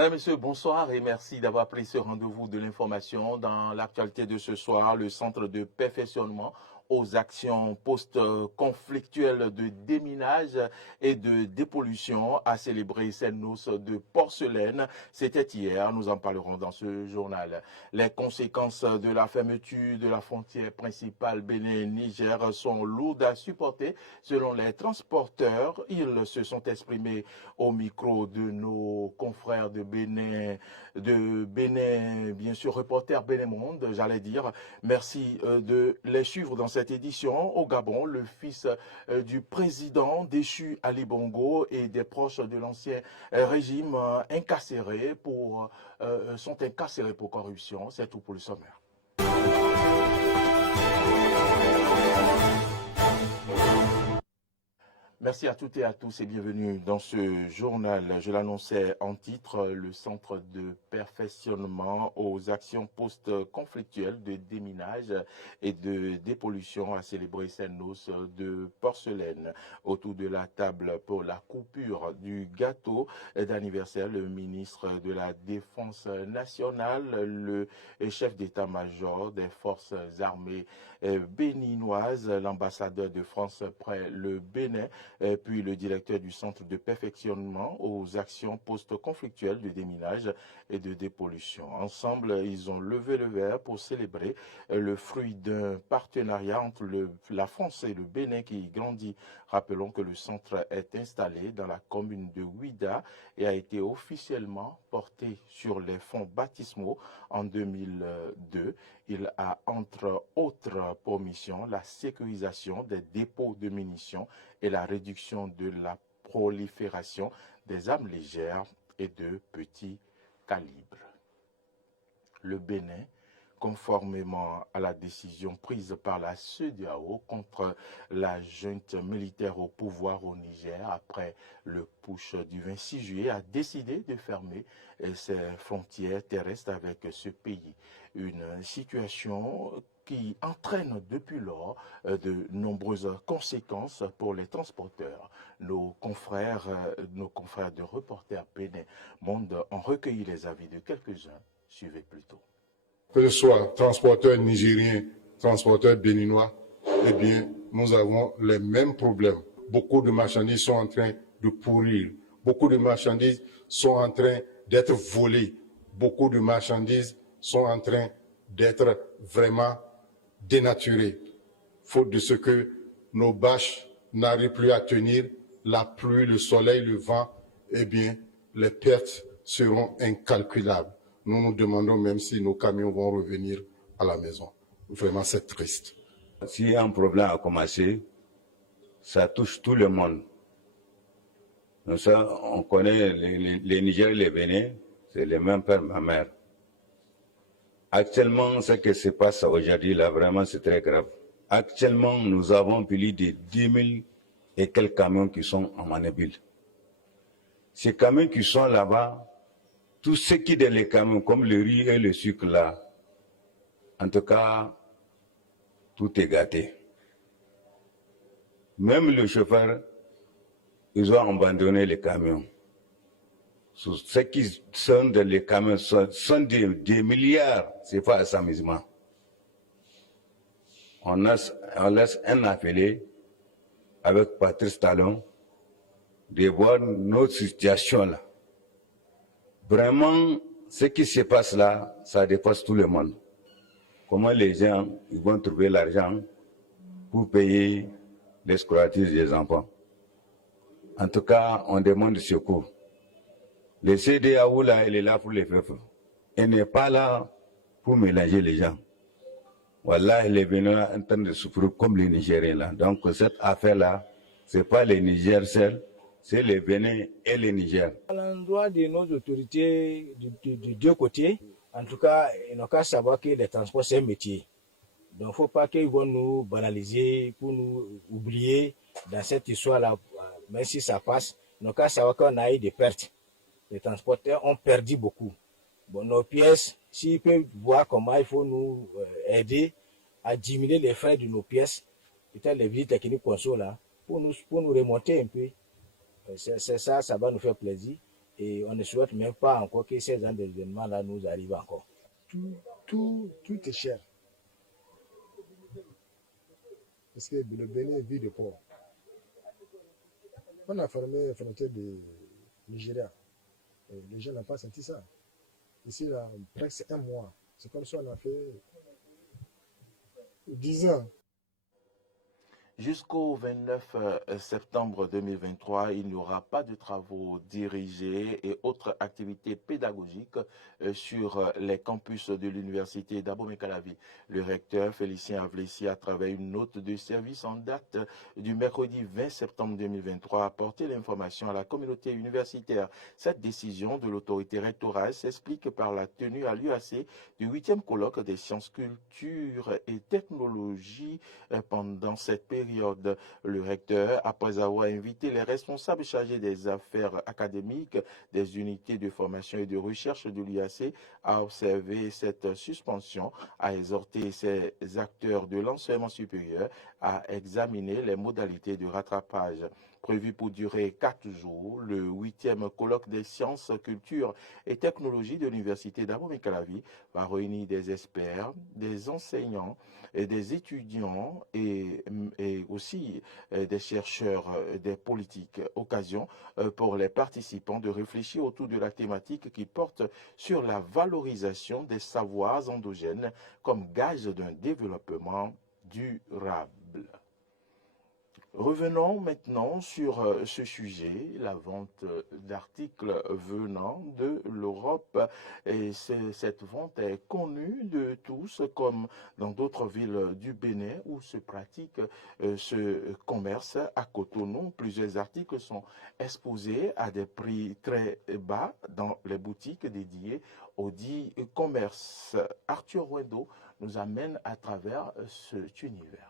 Madame, Monsieur, bonsoir et merci d'avoir pris ce rendez-vous de l'information. Dans l'actualité de ce soir, le Centre de perfectionnement aux actions post-conflictuelles de déminage et de dépollution a célébré ses noces de porcelaine. C'était hier, nous en parlerons dans ce journal. Les conséquences de la fermeture de la frontière principale Bénin-Niger sont lourdes à supporter selon les transporteurs. Ils se sont exprimés au micro de nos confrères de Bénin, bien sûr, reporter Bénin Monde, j'allais dire. Merci de les suivre dans cette édition. Au Gabon, le fils du président déchu Ali Bongo et des proches de l'ancien régime sont incarcérés pour corruption. C'est tout pour le sommaire. Merci à toutes et à tous et bienvenue dans ce journal. Je l'annonçais en titre, le Centre de perfectionnement aux actions post-conflictuelles de déminage et de dépollution a célébré ses noces de porcelaine. Autour de la table pour la coupure du gâteau d'anniversaire, le ministre de la Défense nationale, le chef d'état-major des forces armées béninoises, l'ambassadeur de France près le Bénin, puis le directeur du Centre de perfectionnement aux actions post-conflictuelles de déminage et de dépollution. Ensemble, ils ont levé le verre pour célébrer le fruit d'un partenariat entre la France et le Bénin qui grandit. Rappelons que le centre est installé dans la commune de Ouida et a été officiellement porté sur les fonds baptismaux en 2002. Il a entre autres pour mission la sécurisation des dépôts de munitions et la réduction de la prolifération des armes légères et de petits calibres. Le Bénin, conformément à la décision prise par la CEDEAO contre la junte militaire au pouvoir au Niger après le putsch du 26 juillet, a décidé de fermer ses frontières terrestres avec ce pays. Une situation qui entraîne depuis lors de nombreuses conséquences pour les transporteurs. Nos confrères de Reporters Bénin Monde ont recueilli les avis de quelques-uns. Suivez plutôt. Que ce soit transporteurs nigériens, transporteurs béninois, eh bien, nous avons les mêmes problèmes. Beaucoup de marchandises sont en train de pourrir. Beaucoup de marchandises sont en train d'être volées. Beaucoup de marchandises sont en train d'être vraiment dénaturées. Faute de ce que nos bâches n'arrivent plus à tenir, la pluie, le soleil, le vent, eh bien, les pertes seront incalculables. Nous nous demandons même si nos camions vont revenir à la maison. Vraiment, c'est triste. Si un problème a commencé, ça touche tout le monde. Donc ça, on connaît les Nigériens et les Bénin, c'est le même père, ma mère. Actuellement, ce qui se passe aujourd'hui, là, vraiment, c'est très grave. Actuellement, nous avons plus de 10 000 et quelques camions qui sont en Manébile. Ces camions qui sont là-bas, tout ce qui est dans les camions, comme le riz et le sucre là, en tout cas, tout est gâté. Même le chauffeur, ils ont abandonné les camions. Ceux qui sont dans les camions sont des milliards, c'est pas un amusement. On laisse un appelé avec Patrice Talon de voir notre situation là. Vraiment, ce qui se passe là, ça dépasse tout le monde. Comment les gens ils vont trouver l'argent pour payer les scolarités des enfants? En tout cas, on demande du secours. Le CEDEAO là, il est là pour les peuples. Il n'est pas là pour mélanger les gens. Voilà, il est venu en train de souffrir comme les Nigériens là. Donc cette affaire-là, ce n'est pas les Nigériens seuls, c'est le Bénin et le Niger. À l'endroit de nos autorités de deux côtés, en tout cas, ils n'ont qu'à savoir que les transports, c'est un métier. Donc, il ne faut pas qu'ils vont nous banaliser pour nous oublier dans cette histoire-là. Même si ça passe, ils n'ont qu'à savoir qu'on a eu des pertes. Les transporteurs ont perdu beaucoup. Bon, nos pièces, s'ils peuvent voir comment il faut nous aider à diminuer les frais de nos pièces, peut-être les visites techniques conso là, pour nous remonter un peu. C'est ça, ça va nous faire plaisir. Et on ne souhaite même pas encore que ces ans d'événements-là nous arrivent encore. Tout est cher. Parce que le Bénin vit de port. On a fermé la frontière du Nigeria. Et les gens n'ont pas senti ça. Ici, là, presque un mois. C'est comme ça qu'on a fait 10 ans. Jusqu'au 29 septembre 2023, il n'y aura pas de travaux dirigés et autres activités pédagogiques sur les campus de l'université d'Abomey-Calavi. Le recteur Félicien Avlessi, à travers une note de service en date du mercredi 20 septembre 2023, a apporté l'information à la communauté universitaire. Cette décision de l'autorité rectorale s'explique par la tenue à l'UAC du 8e colloque des sciences, culture et technologies pendant cette période. Le recteur, après avoir invité les responsables chargés des affaires académiques des unités de formation et de recherche de l'UAC à observer cette suspension, a exhorté ces acteurs de l'enseignement supérieur à examiner les modalités de rattrapage. Prévu pour durer 4 jours, le 8e colloque des sciences, culture et technologies de l'université d'Abomey-Calavi va réunir des experts, des enseignants et des étudiants et aussi des chercheurs, des politiques. Occasion pour les participants de réfléchir autour de la thématique qui porte sur la valorisation des savoirs endogènes comme gage d'un développement durable. Revenons maintenant sur ce sujet, la vente d'articles venant de l'Europe. Et cette vente est connue de tous, comme dans d'autres villes du Bénin où se pratique ce commerce à Cotonou. Plusieurs articles sont exposés à des prix très bas dans les boutiques dédiées au dit commerce. Arthur Ruendo nous amène à travers cet univers.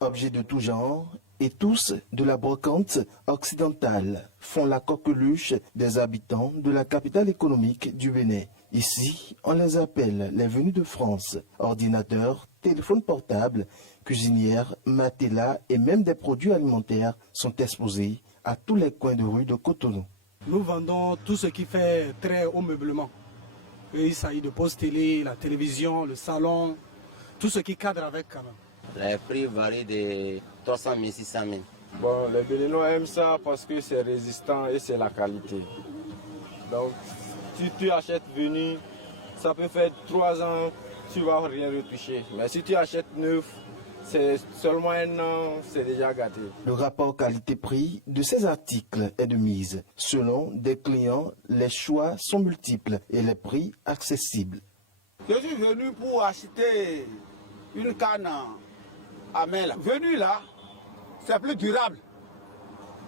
Objets de tout genre et tous de la brocante occidentale font la coqueluche des habitants de la capitale économique du Bénin. Ici, on les appelle les venus de France. Ordinateurs, téléphones portables, cuisinières, matelas et même des produits alimentaires sont exposés à tous les coins de rue de Cotonou. Nous vendons tout ce qui fait trait au meublement. Il s'agit de postes télé, la télévision, le salon, tout ce qui cadre avec quand même. Les prix varient de 300 000, 600 000. Bon, les Béninois aiment ça parce que c'est résistant et c'est la qualité. Donc, si tu achètes venu, ça peut faire 3 ans, tu ne vas rien retoucher. Mais si tu achètes neuf, c'est seulement 1 an, c'est déjà gâté. Le rapport qualité-prix de ces articles est de mise. Selon des clients, les choix sont multiples et les prix accessibles. Je suis venu pour acheter une canne à main là. Venu là, c'est plus durable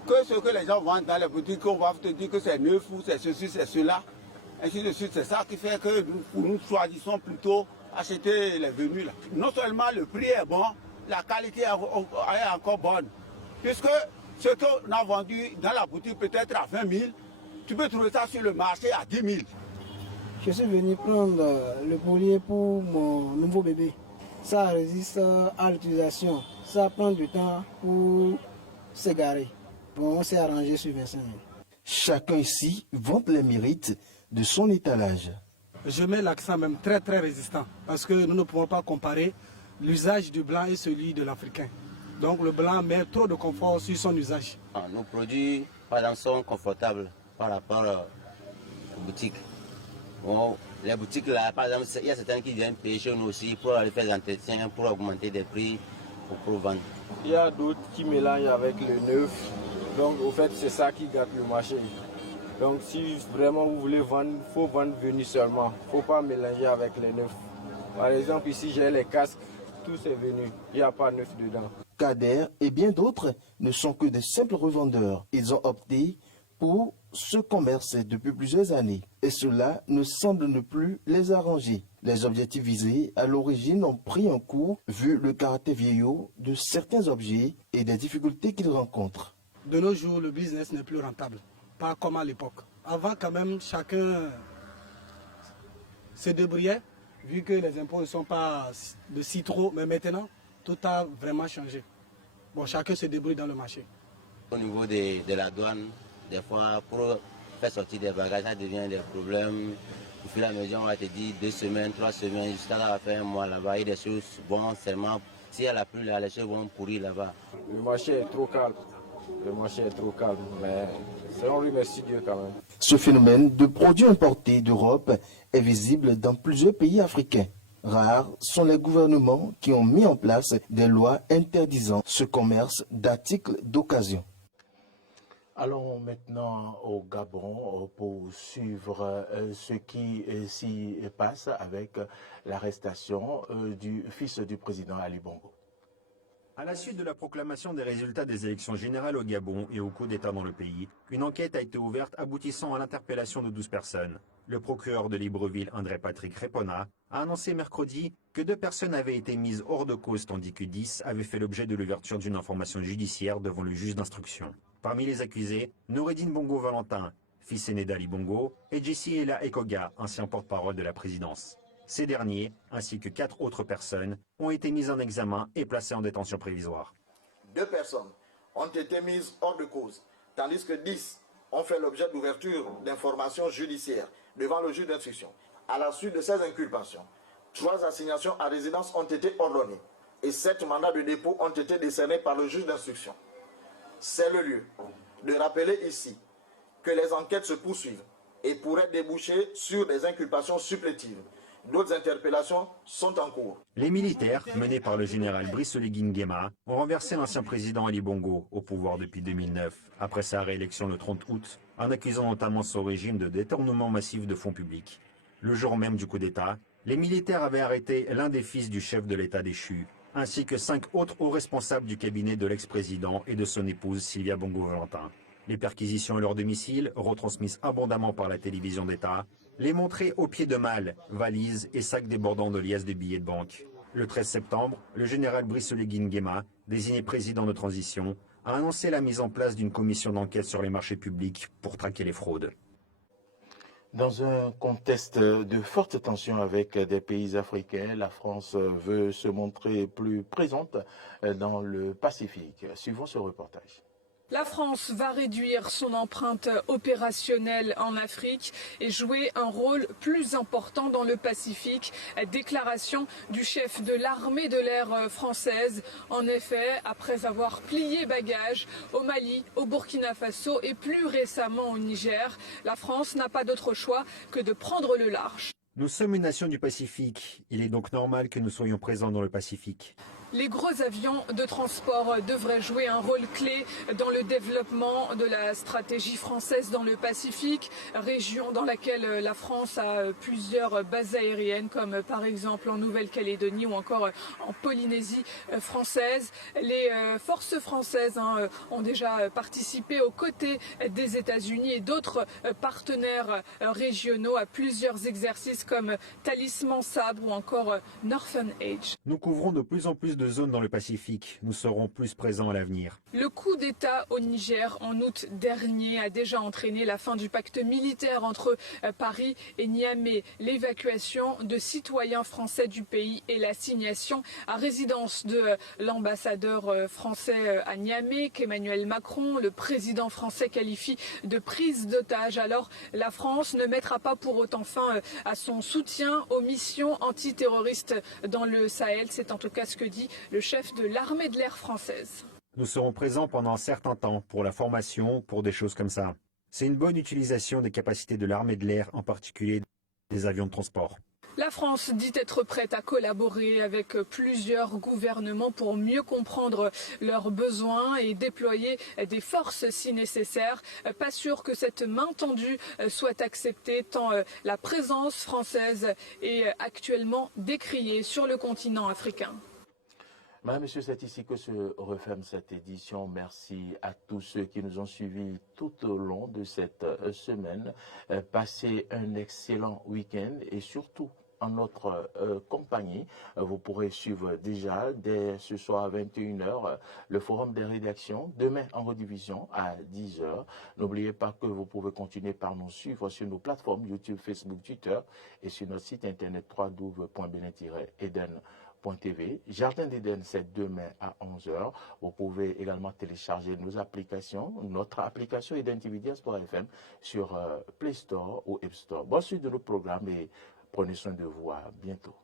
que ce que les gens vendent dans les boutiques. On va te dire que c'est neuf ou c'est ceci, c'est cela. Ainsi de suite. C'est ça qui fait que nous choisissons plutôt acheter les venus là. Non seulement le prix est bon, la qualité est encore bonne. Puisque ce qu'on a vendu dans la boutique peut-être à 20 000, tu peux trouver ça sur le marché à 10 000. Je suis venu prendre le collier pour mon nouveau bébé. Ça résiste à l'utilisation. Ça prend du temps pour s'égarer. Bon, on s'est arrangé sur 25 000. Chacun ici vante les mérites de son étalage. Je mets l'accent même très résistant parce que nous ne pouvons pas comparer l'usage du blanc et celui de l'africain. Donc le blanc met trop de confort sur son usage. Nos produits par exemple, sont confortables par rapport aux boutiques. Bon, les boutiques là, par exemple, il y a certains qui viennent payer chez nous aussi pour aller faire des entretiens, pour augmenter des prix, pour vendre. Il y a d'autres qui mélangent avec le neuf. Donc au fait, c'est ça qui gâte le marché. Donc si vraiment vous voulez vendre, il faut vendre venu seulement. Il ne faut pas mélanger avec les neufs. Par exemple, ici j'ai les casques, tout c'est venu. Il n'y a pas neuf dedans. Kader et bien d'autres ne sont que de simples revendeurs. Ils ont opté pour ce commerce depuis plusieurs années et cela ne semble ne plus les arranger. Les objectifs visés à l'origine ont pris un coup vu le caractère vieillot de certains objets et des difficultés qu'ils rencontrent. De nos jours, le business n'est plus rentable, pas comme à l'époque. Avant quand même, chacun se débrouillait vu que les impôts ne sont pas de si trop, mais maintenant, tout a vraiment changé. Bon, chacun se débrouille dans le marché. Au niveau de la douane, des fois, pour faire sortir des bagages, ça devient des problèmes. Au fur et à mesure, on va te dire 2 semaines, 3 semaines, jusqu'à là, on va faire un mois là-bas. Et des choses vont seulement, s'il y a la pluie là, les choses vont pourrir là-bas. Le marché est trop calme. Le marché est trop calme, mais on remercie Dieu quand même. Ce phénomène de produits importés d'Europe est visible dans plusieurs pays africains. Rares sont les gouvernements qui ont mis en place des lois interdisant ce commerce d'articles d'occasion. Allons maintenant au Gabon pour suivre ce qui s'y passe avec l'arrestation du fils du président Ali Bongo. À la suite de la proclamation des résultats des élections générales au Gabon et au coup d'État dans le pays, une enquête a été ouverte aboutissant à l'interpellation de 12 personnes. Le procureur de Libreville, André-Patrick Repona, a annoncé mercredi que 2 personnes avaient été mises hors de cause tandis que 10 avaient fait l'objet de l'ouverture d'une information judiciaire devant le juge d'instruction. Parmi les accusés, Noureddine Bongo Valentin, fils aîné d'Ali Bongo, et Jesse Ela Ekoga, ancien porte-parole de la présidence. Ces derniers, ainsi que 4 autres personnes, ont été mises en examen et placées en détention prévisoire. 2 personnes ont été mises hors de cause, tandis que 10 ont fait l'objet d'ouverture d'informations judiciaires devant le juge d'instruction. À la suite de ces inculpations, 3 assignations à résidence ont été ordonnées et 7 mandats de dépôt ont été décernés par le juge d'instruction. C'est le lieu de rappeler ici que les enquêtes se poursuivent et pourraient déboucher sur des inculpations supplétives. D'autres interpellations sont en cours. Les militaires, menés par le général Brice Oligui Nguema, ont renversé l'ancien président Ali Bongo au pouvoir depuis 2009, après sa réélection le 30 août, en accusant notamment son régime de détournement massif de fonds publics. Le jour même du coup d'État, les militaires avaient arrêté l'un des fils du chef de l'État déchu, ainsi que 5 autres hauts responsables du cabinet de l'ex-président et de son épouse Sylvia Bongo Valentin. Les perquisitions à leur domicile, retransmises abondamment par la télévision d'État, les montraient au pied de malles, valises et sacs débordant de liasses de billets de banque. Le 13 septembre, le général Brice Oligui Nguema, désigné président de transition, a annoncé la mise en place d'une commission d'enquête sur les marchés publics pour traquer les fraudes. Dans un contexte de forte tension avec des pays africains, la France veut se montrer plus présente dans le Pacifique. Suivons ce reportage. La France va réduire son empreinte opérationnelle en Afrique et jouer un rôle plus important dans le Pacifique. Déclaration du chef de l'armée de l'air française. En effet, après avoir plié bagages au Mali, au Burkina Faso et plus récemment au Niger, la France n'a pas d'autre choix que de prendre le large. Nous sommes une nation du Pacifique. Il est donc normal que nous soyons présents dans le Pacifique. Les gros avions de transport devraient jouer un rôle clé dans le développement de la stratégie française dans le Pacifique, région dans laquelle la France a plusieurs bases aériennes, comme par exemple en Nouvelle-Calédonie ou encore en Polynésie française. Les forces françaises ont déjà participé aux côtés des États-Unis et d'autres partenaires régionaux à plusieurs exercices comme Talisman Sabre ou encore Northern Edge. Nous couvrons de plus en plus de zones dans le Pacifique. Nous serons plus présents à l'avenir. Le coup d'État au Niger en août dernier a déjà entraîné la fin du pacte militaire entre Paris et Niamey, l'évacuation de citoyens français du pays et l'assignation à résidence de l'ambassadeur français à Niamey, qu'Emmanuel Macron, le président français, qualifie de prise d'otage. Alors la France ne mettra pas pour autant fin à son soutien aux missions antiterroristes dans le Sahel. C'est en tout cas ce que dit le chef de l'armée de l'air française. Nous serons présents pendant un certain temps pour la formation, pour des choses comme ça. C'est une bonne utilisation des capacités de l'armée de l'air, en particulier des avions de transport. La France dit être prête à collaborer avec plusieurs gouvernements pour mieux comprendre leurs besoins et déployer des forces si nécessaire. Pas sûr que cette main tendue soit acceptée tant la présence française est actuellement décriée sur le continent africain. Madame, Monsieur, c'est ici que se referme cette édition. Merci à tous ceux qui nous ont suivis tout au long de cette semaine. Passez un excellent week-end et surtout en notre compagnie. Vous pourrez suivre déjà dès ce soir à 21h le forum des rédactions. Demain en rediffusion à 10h. N'oubliez pas que vous pouvez continuer par nous suivre sur nos plateformes YouTube, Facebook, Twitter et sur notre site internet www.benin-eden.com. .tv. Jardin d'Éden, c'est demain à 11h. Vous pouvez également télécharger nos applications, notre application Identity Diaspora FM sur Play Store ou App Store. Bonne suite de nos programmes et prenez soin de vous. À bientôt.